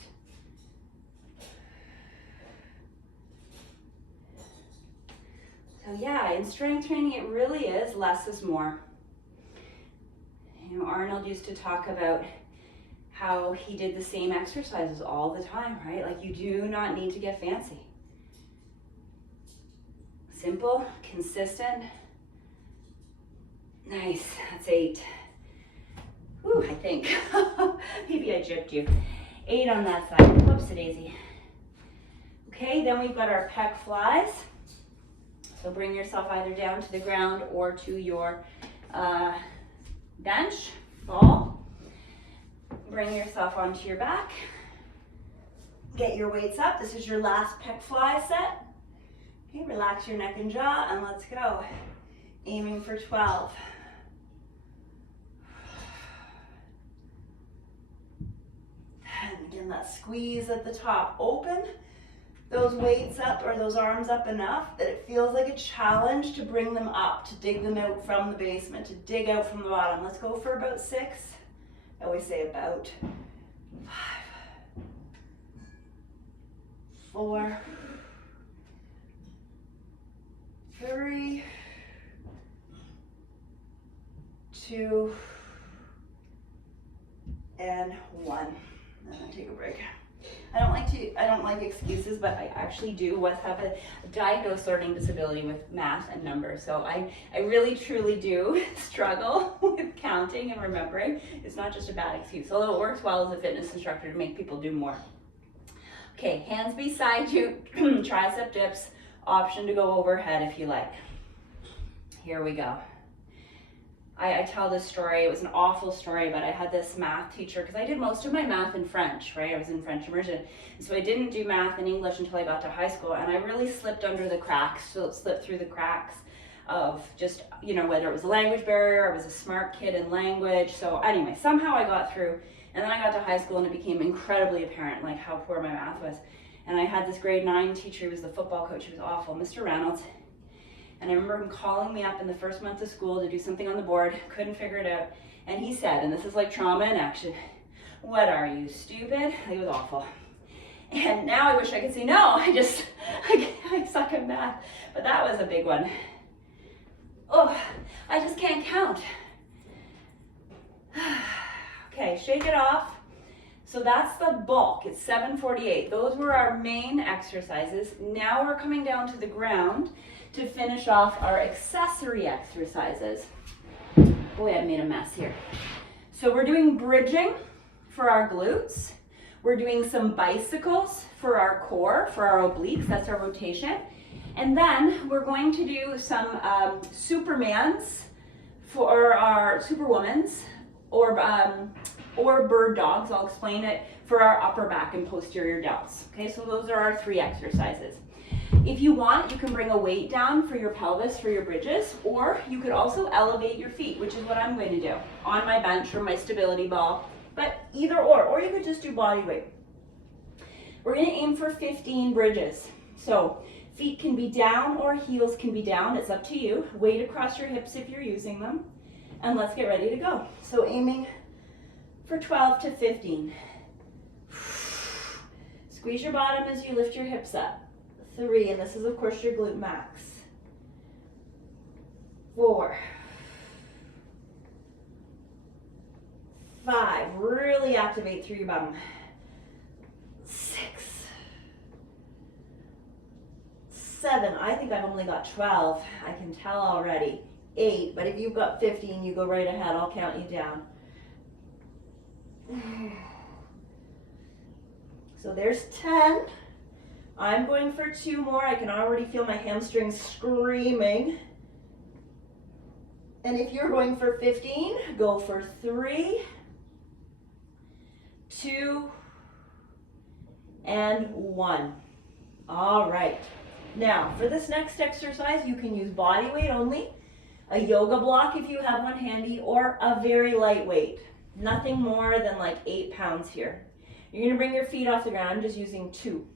So yeah, in strength training, it really is less is more. You know, Arnold used to talk about how he did the same exercises all the time, right? Like, you do not need to get fancy. Simple, consistent. Nice, that's 8. Whew, I think. Maybe I gypped you. 8 on that side. Whoopsie daisy. Okay, then we've got our pec flies. So bring yourself either down to the ground or to your bench, ball. Bring yourself onto your back. Get your weights up. This is your last pec fly set. Okay, relax your neck and jaw, and let's go. Aiming for 12. And again, that squeeze at the top. Open those weights up or those arms up enough that it feels like a challenge to bring them up, to dig them out from the basement, to dig out from the bottom. Let's go for about 6. I always say about. 5, 4, 3, 2, and 1. And then take a break. I don't like excuses, but I actually do have a diagnosed learning disability with math and numbers. So I really truly do struggle with counting and remembering. It's not just a bad excuse, although it works well as a fitness instructor to make people do more. Okay, hands beside you, tricep dips, option to go overhead if you like. Here we go. I tell this story, it was an awful story, but I had this math teacher, because I did most of my math in French, right? I was in French immersion. And so I didn't do math and English until I got to high school, and I really slipped under the cracks, so it slipped through the cracks of just, you know, whether it was a language barrier, I was a smart kid in language. So anyway, somehow I got through, and then I got to high school and it became incredibly apparent, like, how poor my math was. And I had this grade 9 teacher, he was the football coach, he was awful, Mr. Reynolds. And I remember him calling me up in the first month of school to do something on the board, couldn't figure it out. And he said, and this is like trauma in action, "What are you, stupid?" It was awful. And now I wish I could say, no, I suck at math. But that was a big one. Oh, I just can't count. Okay, shake it off. So that's the bulk, it's 7:48. Those were our main exercises. Now we're coming down to the ground to finish off our accessory exercises. Boy, I made a mess here. So we're doing bridging for our glutes. We're doing some bicycles for our core, for our obliques, that's our rotation. And then we're going to do some Supermans for our Superwomans, or bird dogs, I'll explain it, for our upper back and posterior delts. Okay, so those are our 3 exercises. If you want, you can bring a weight down for your pelvis, for your bridges, or you could also elevate your feet, which is what I'm going to do, on my bench or my stability ball, but either or you could just do body weight. We're gonna aim for 15 bridges. So feet can be down or heels can be down, it's up to you. Weight across your hips if you're using them, and let's get ready to go. So aiming for 12 to 15. Squeeze your bottom as you lift your hips up. 3, and this is of course your glute max. 4, 5, really activate through your bottom. 6, 7, I think I've only got 12, I can tell already. 8, but if you've got 15, you go right ahead, I'll count you down. So there's 10. I'm going for 2 more. I can already feel my hamstrings screaming. And if you're going for 15, go for 3, 2, and 1. All right. Now, for this next exercise, you can use body weight only, a yoga block if you have one handy, or a very light weight. Nothing more than like 8 pounds here. You're gonna bring your feet off the ground, just using 2.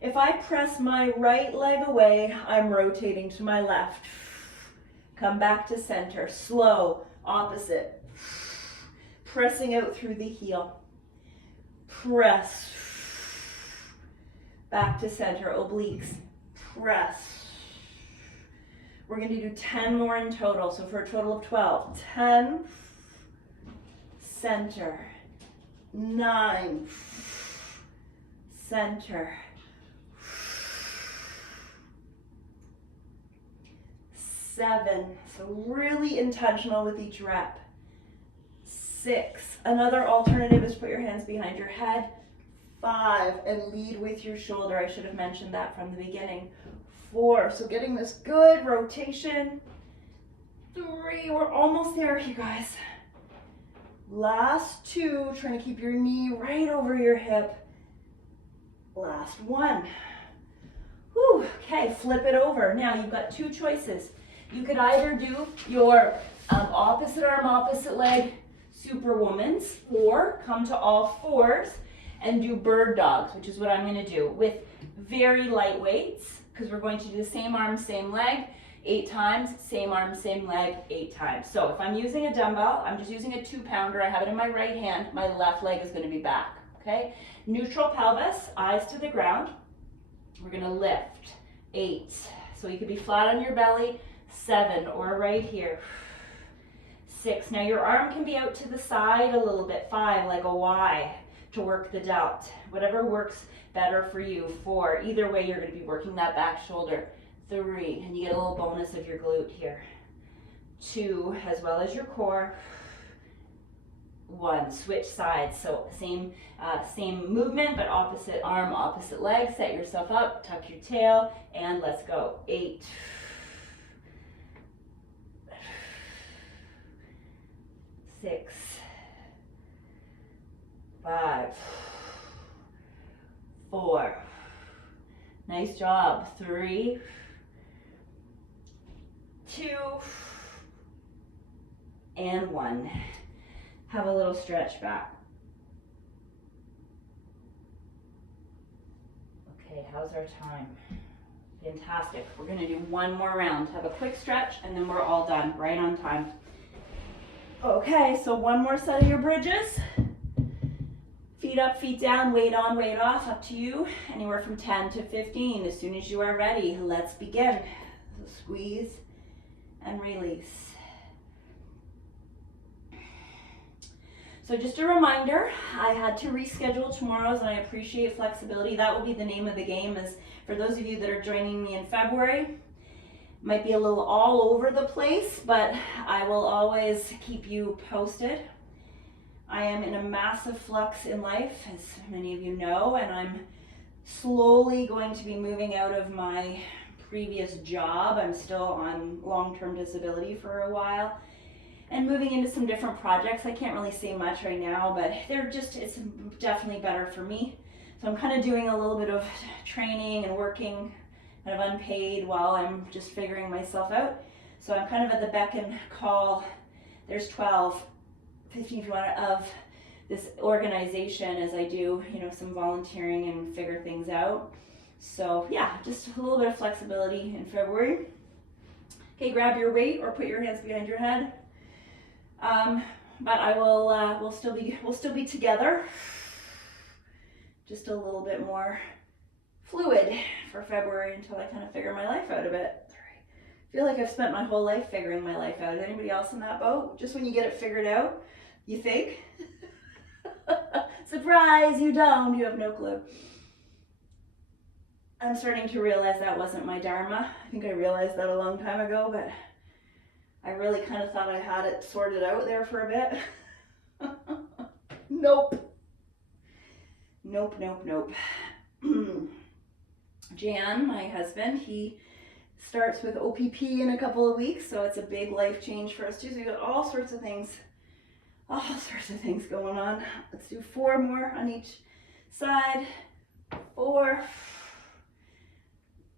If I press my right leg away, I'm rotating to my left. Come back to center. Slow, opposite. Pressing out through the heel. Press. Back to center, obliques. Press. We're going to do 10 more in total, so for a total of 12. 10, center, 9, center, 7, so really intentional with each rep. 6, another alternative is put your hands behind your head. 5, and lead with your shoulder. I should have mentioned that from the beginning. 4, so getting this good rotation. 3, we're almost there, you guys. Last 2, trying to keep your knee right over your hip. Last 1. Whew, okay, flip it over. Now you've got 2 choices. You could either do your opposite arm, opposite leg Superwomans, or come to all fours and do bird dogs, which is what I'm going to do with very light weights, because we're going to do the same arm, same leg 8 times, same arm, same leg 8 times. So if I'm using a dumbbell, I'm just using a 2-pounder. I have it in my right hand. My left leg is going to be back. Okay, neutral pelvis, eyes to the ground. We're going to lift 8. So you could be flat on your belly. 7, or right here. 6. Now your arm can be out to the side a little bit. 5, like a Y, to work the delt. Whatever works better for you. 4, either way you're going to be working that back shoulder. 3, and you get a little bonus of your glute here. 2, as well as your core. 1, switch sides. So same movement, but opposite arm, opposite leg. Set yourself up, tuck your tail, and let's go. 8. 6, 5, 4. Nice job. 3, 2, and 1. Have a little stretch back. Okay, how's our time? Fantastic. We're going to do one more round. Have a quick stretch, and then we're all done, right on time. Okay, so one more set of your bridges. Feet up, feet down, weight on, weight off, up to you. Anywhere from 10 to 15. As soon as you are ready, let's begin. So squeeze and release. So just a reminder, I had to reschedule tomorrow's, and I appreciate flexibility. That will be the name of the game, is for those of you that are joining me in February. Might be a little all over the place, but I will always keep you posted. I am in a massive flux in life, as many of you know, and I'm slowly going to be moving out of my previous job. I'm still on long-term disability for a while, and moving into some different projects. I can't really say much right now, but it's definitely better for me. So I'm kind of doing a little bit of training and working kind of unpaid while I'm just figuring myself out. So I'm kind of at the beck and call. There's 12, 15 if you want, of this organization as I do, some volunteering and figure things out. So yeah, just a little bit of flexibility in February. Okay, grab your weight or put your hands behind your head. But I will, we'll still be together. Just a little bit more fluid for February until I kind of figure my life out a bit. I feel like I've spent my whole life figuring my life out. Is anybody else in that boat? Just when you get it figured out, you think? Surprise, you don't. You have no clue. I'm starting to realize that wasn't my dharma. I think I realized that a long time ago, but I really kind of thought I had it sorted out there for a bit. Nope. Nope. Jan, my husband, he starts with OPP in a couple of weeks, so it's a big life change for us too. So we got all sorts of things going on. Let's do 4 more on each side. 4,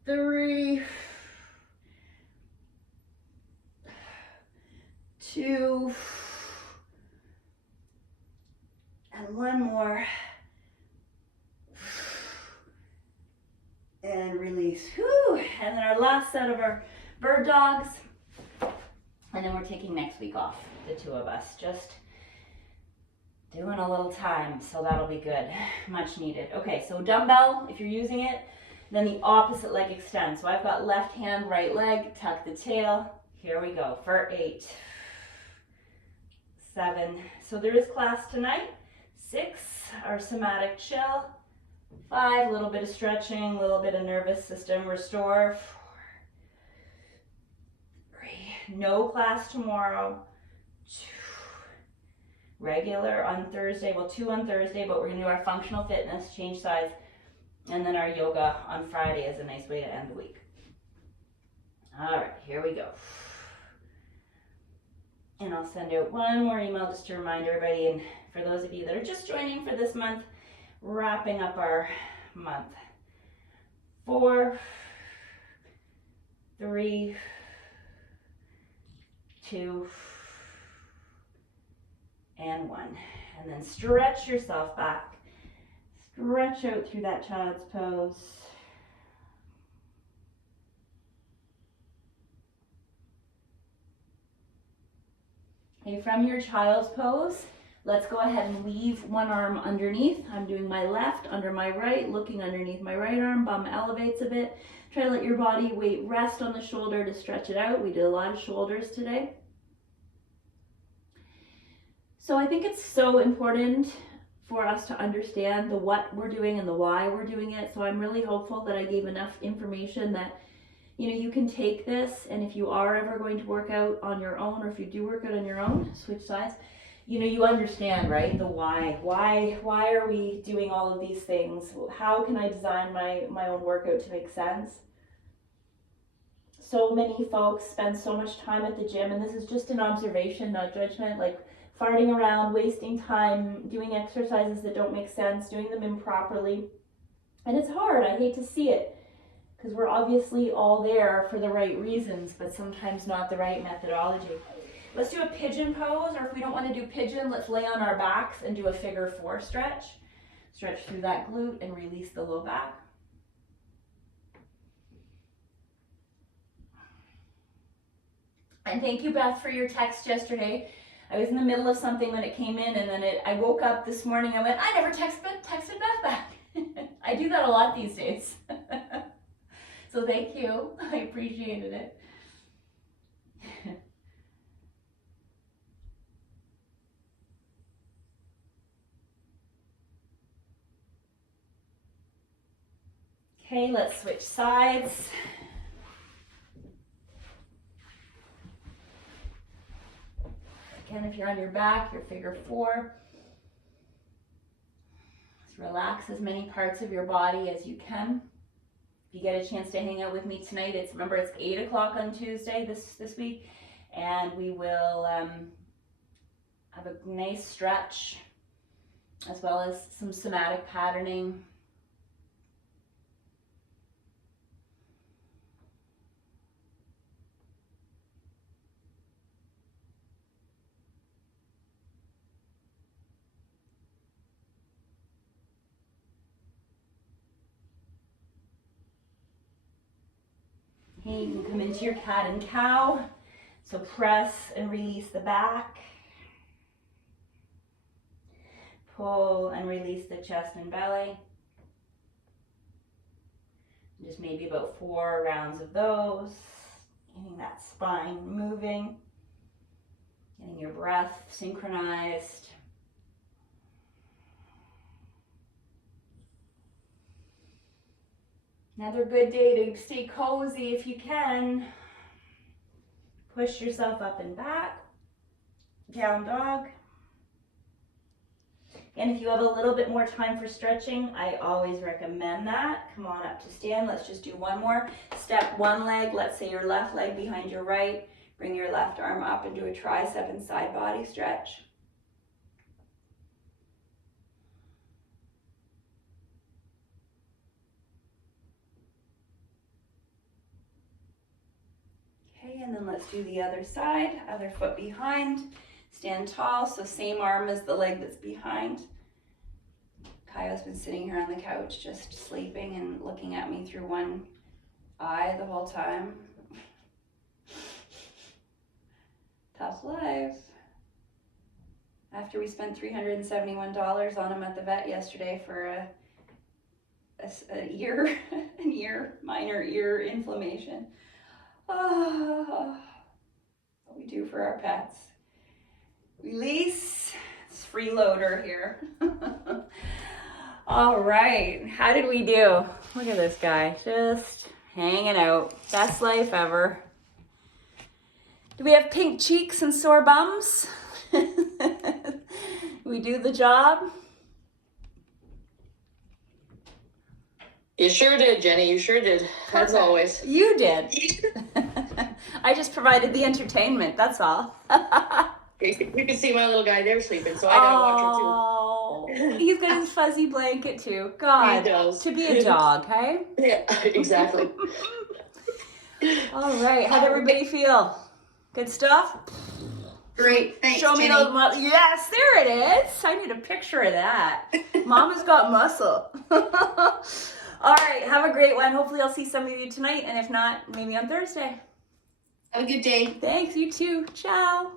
3, 2, and 1 more. And release. Whew. And then our last set of our bird dogs. And then we're taking next week off, the two of us, just doing a little time, so that'll be good, much needed. Okay, so dumbbell, if you're using it, then the opposite leg extends. So I've got left hand, right leg, tuck the tail. Here we go for 8, 7. So there is class tonight. 6, our somatic chill. 5, a little bit of stretching, a little bit of nervous system restore. 4, 3, no class tomorrow. 2, regular on Thursday, well 2 on Thursday, but we're gonna do our functional fitness, change sides, and then our yoga on Friday is a nice way to end the week. All right, here we go. And I'll send out one more email just to remind everybody, and for those of you that are just joining for this month, wrapping up our month. 4, 3, 2, and 1. And then stretch yourself back. Stretch out through that child's pose. Okay, from your child's pose, let's go ahead and leave one arm underneath. I'm doing my left under my right, looking underneath my right arm, bum elevates a bit. Try to let your body weight rest on the shoulder to stretch it out. We did a lot of shoulders today. So I think it's so important for us to understand the what we're doing and the why we're doing it. So I'm really hopeful that I gave enough information that you can take this, and if you are ever going to work out on your own, or if you do work out on your own, switch sides, you understand, right? The why. Why are we doing all of these things? How can I design my own workout to make sense? So many folks spend so much time at the gym, and this is just an observation, not judgment, like farting around, wasting time, doing exercises that don't make sense, doing them improperly. And it's hard, I hate to see it, because we're obviously all there for the right reasons, but sometimes not the right methodology. Let's do a pigeon pose, or if we don't want to do pigeon, let's lay on our backs and do a figure 4 stretch. Stretch through that glute and release the low back. And thank you, Beth, for your text yesterday. I was in the middle of something when it came in, and then I woke up this morning, I went, I never texted Beth back. I do that a lot these days. So thank you, I appreciated it. Okay, let's switch sides. Again, if you're on your back, your figure 4. Just relax as many parts of your body as you can. If you get a chance to hang out with me tonight, remember it's 8 o'clock on Tuesday this week, and we will have a nice stretch as well as some somatic patterning. Okay, you can come into your cat and cow. So press and release the back. Pull and release the chest and belly. Just maybe about 4 rounds of those. Getting that spine moving. Getting your breath synchronized. Another good day to stay cozy if you can. Push yourself up and back. Down dog. And if you have a little bit more time for stretching, I always recommend that. Come on up to stand. Let's just do one more. Step one leg. Let's say your left leg behind your right. Bring your left arm up and do a tricep and side body stretch. Okay, and then let's do the other side, other foot behind. Stand tall, so same arm as the leg that's behind. Kaya's been sitting here on the couch just sleeping and looking at me through one eye the whole time. off live. After we spent $371 on him at the vet yesterday for minor ear inflammation. Oh, what we do for our pets. Release. It's freeloader here. All right, how did we do? Look at this guy, just hanging out. Best life ever. Do we have pink cheeks and sore bums? We do the job. You sure did, Jenny. You sure did. As always. You did. I just provided the entertainment, that's all. You can see my little guy there sleeping, so I gotta watch him too. He's got his fuzzy blanket too. God, He does. to be a dog, hey? Yeah, exactly. All right, how'd everybody feel? Good stuff? Great, thanks, Show me Jenny. those muscles. Yes, there it is. I need a picture of that. Mama's got muscle. All right, have a great one. Hopefully I'll see some of you tonight, and if not, maybe on Thursday. Have a good day. Thanks, you too. Ciao.